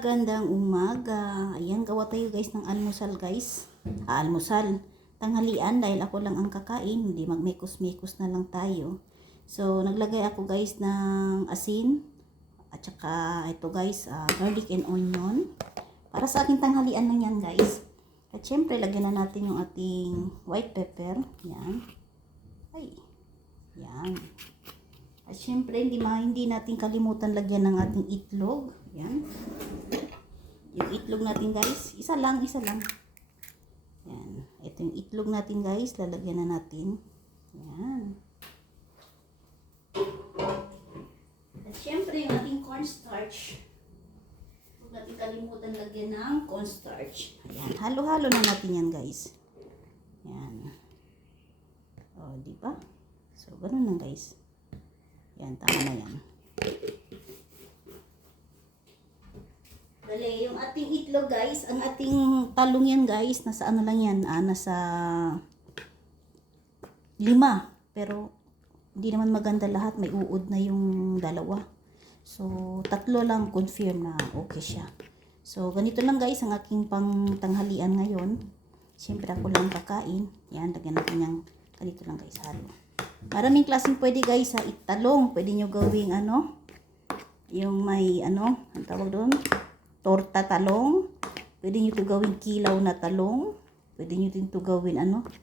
Magandang umaga. Ayan, gawa tayo guys ng almusal guys. Almusal. Tanghalian dahil ako lang ang kakain. Hindi magmekos-mekos na lang tayo. So, naglagay ako guys ng asin. At saka ito guys, garlic and onion. Para sa aking tanghalian lang yan guys. At syempre, lagyan na natin yung ating white pepper. Yan. Ay. Yan. At syempre, hindi natin kalimutan lagyan ng ating itlog. Yan. Yung itlog natin guys, isa lang. Yan. Ito yung itlog natin guys, lalagyan na natin. Yan. At syempre, yung ating cornstarch. Huwag natin kalimutan lagyan ng cornstarch. Ayan. Halo-halo na natin yan guys. Yan. O, diba? So, ganun lang guys. Yan, tama na yan. Dali, yung ating itlog guys, ang ating talong yan guys, nasa ano lang yan, nasa 5. Pero, hindi naman maganda lahat, may uod na yung dalawa. So, 3 lang confirm na okay siya. So, ganito lang guys, ang aking pang tanghalian ngayon. Siyempre ako lang kakain. Yan, lagyan natin yung ganito lang guys, halo. Maraming klaseng pwede guys sa italong. Pwede nyo gawing yung may ang tawag doon, torta talong. Pwede nyo to gawing kilaw na talong. Pwede nyo din to gawin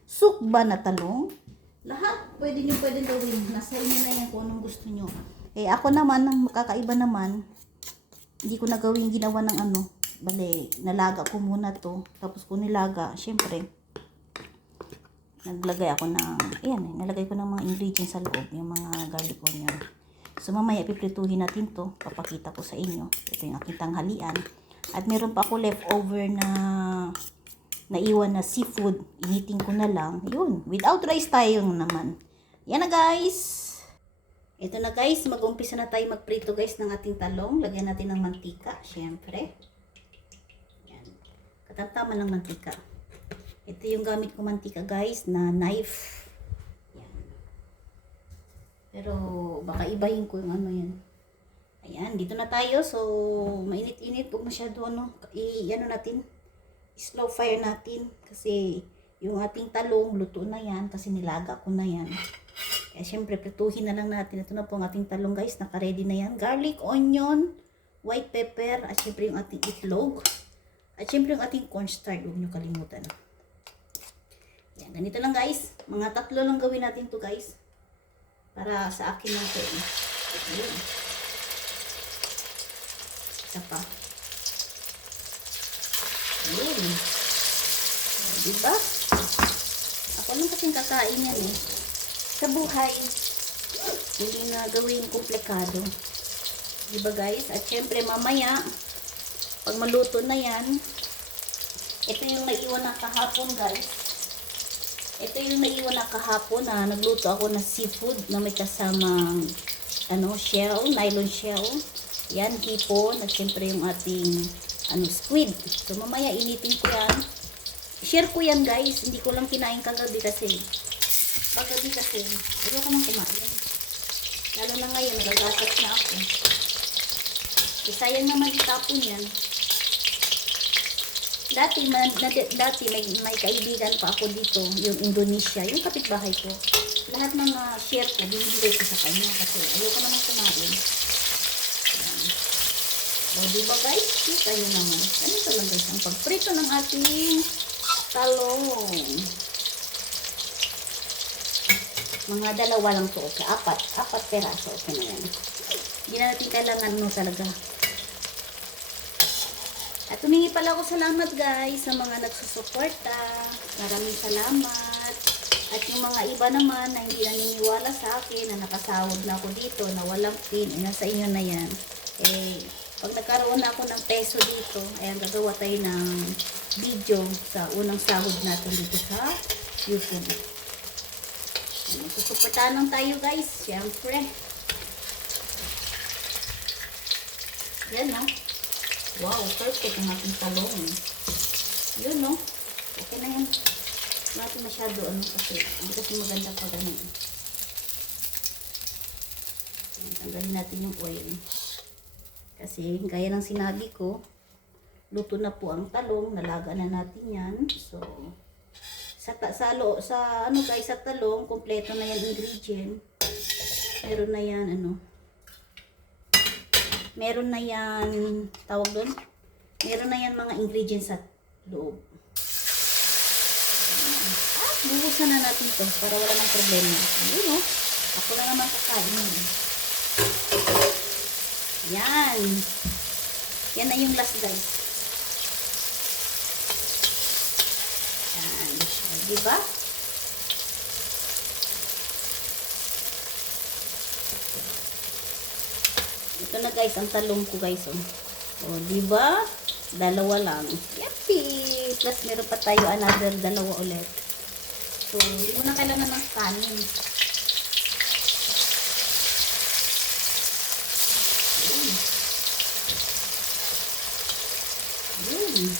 sukba na talong. Lahat pwede gawin. Nasa inyo na yan kung anong gusto nyo. Eh ako naman, ang makakaiba naman, hindi ko na gawin ginawa ng bale, nalaga ko muna to. Tapos kung nilaga, syempre, nalagay ko ng mga ingredients sa loob, yung mga garlic onion. So mamaya piprituhin natin to, papakita ko sa inyo. Ito yung aking tanghalian. At meron pa ako leftover na naiwan na seafood, initing ko na lang. Yun, without rice tayo naman. Yan na guys. Ito na guys, mag-umpisa na tayo magprito guys ng ating talong. Lagyan natin ng mantika, syempre. Yan. Katantama ng mantika. Ito yung gamit ko mantika guys, na knife. Yan. Pero baka ibahin ko yung yan. Ayan, dito na tayo. So, mainit-init. Huwag masyado natin. Slow fire natin. Kasi yung ating talong, luto na yan. Kasi nilaga ko na yan. Kaya syempre, prituhin na lang natin. Ito na po ang ating talong guys. Naka-ready na yan. Garlic, onion, white pepper, at syempre yung ating itlog. At syempre yung ating cornstarch. Huwag nyo kalimutan. Yan, ganito lang guys. Mga 3 lang gawin natin to guys. Para sa akin lang to. Ayun. Isa pa. Ayun. Diba? Ako lang kasing kakain yan sa buhay. Hindi na gawin komplikado. Diba guys? At syempre mamaya, pag maluto na yan, ito yung naiwan na kahapon guys. Ito yung naiwan na kahapon na nagluto ako ng seafood na may kasamang shell, nylon shell. Yan, hipon, at syempre yung ating squid. So mamaya initin ko yan. Share ko yan guys, hindi ko lang kinain kagabi kasi ayaw ko nang kumain. Lalo na ngayon, nagagasat na ako. Sayang naman itapon yan. Dati may kaibigan pa ako dito, yung Indonesia, yung kapitbahay ko. Lahat ng share ko, binibigay ko sa kanya kasi ayoko naman kumain. Ayan. O diba guys, kita nyo naman. Ganito lang guys, ang pagprito ng ating talong. Mga 2 lang to, okay. 4 peraso, okay na yan. Hindi na natin kailangan talaga. At humingi pala ako salamat guys sa mga nagsusuporta. Maraming salamat. At yung mga iba naman na hindi naniniwala sa akin, na nakasahod na ako dito, na walang pin, nasa inyo na yan. Pag nagkaroon na ako ng peso dito, ayan, gagawa tayo ng video sa unang sahod natin dito sa YouTube. Magsusuportahan lang tayo guys, syempre. Yan wow, perfect ang ating talong. Yun okay na yan. Hindi natin masyado kasi maganda pa ganun. Tanggalin natin yung oil. Kasi gaya ng sinabi ko, luto na po ang talong, nalaga na natin yan. So, sa ano guys, sa talong, kompleto na yan ingredient. Meron na yan, meron na yan, tawag doon, meron na yan mga ingredients sa loob. At buhusan na natin to para wala nang problema. Ayun o, ako na naman kakain. Yan. Yan na yung last guys. Yan. Diba? Ito na guys, ang talong ko guys. O diba? Dalawa lang. Yuppie! Plus meron pa tayo another dalawa ulit. So, hindi mo na kailangan ng kanin. Yun.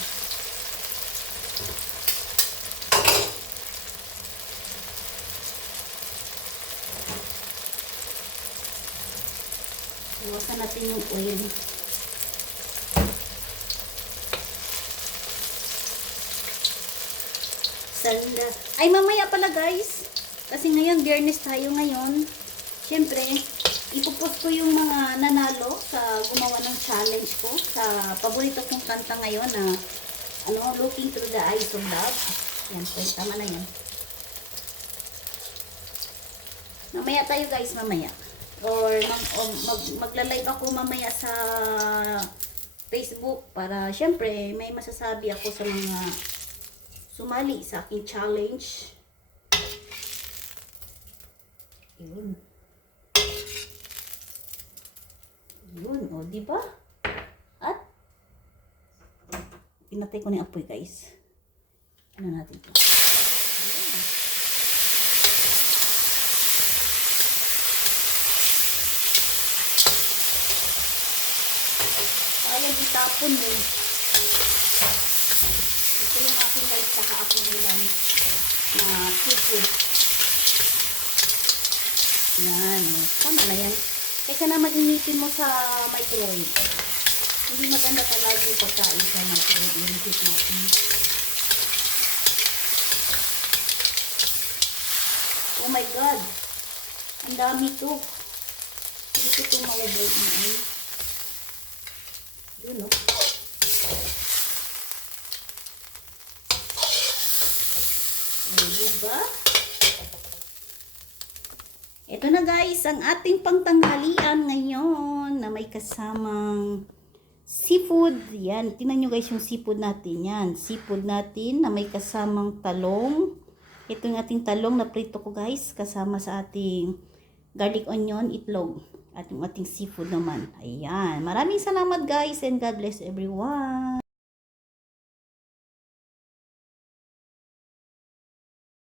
Iwasan natin yung oil. Sanda. Ay, mamaya pala guys. Kasi ngayon, Biyernes tayo ngayon. Siyempre, ipopost ko yung mga nanalo sa gumawa ng challenge ko. Sa paborito kong kanta ngayon na Looking Through the Eyes of Love. Yan po, tama na yan. Mamaya tayo guys, mamaya. Or magla-live ako mamaya sa Facebook para syempre may masasabi ako sa mga sumali sa aking challenge. Yun. Yun, o diba? At pinatay ko na yung apoy guys. Ano natin ito? Sayang itapon din. Ito yung aking guys sa kaapon ulam na seafood. Yan. Tama na yan. Kaysa naman initin mo sa microwave. Hindi maganda talaga yung pagkain sa microwave. Initin natin. Oh my God. Ang dami to. Hindi ko ito maubod. Yun, no? Diba? Ito na guys, ang ating pangtanghalian ngayon na may kasamang seafood. Yan, tingnan nyo guys yung seafood natin. Yan, seafood natin na may kasamang talong. Ito yung ating talong na prito ko guys, kasama sa ating garlic onion, itlog. At yung ating seafood naman. Ayan, maraming salamat guys and God bless everyone.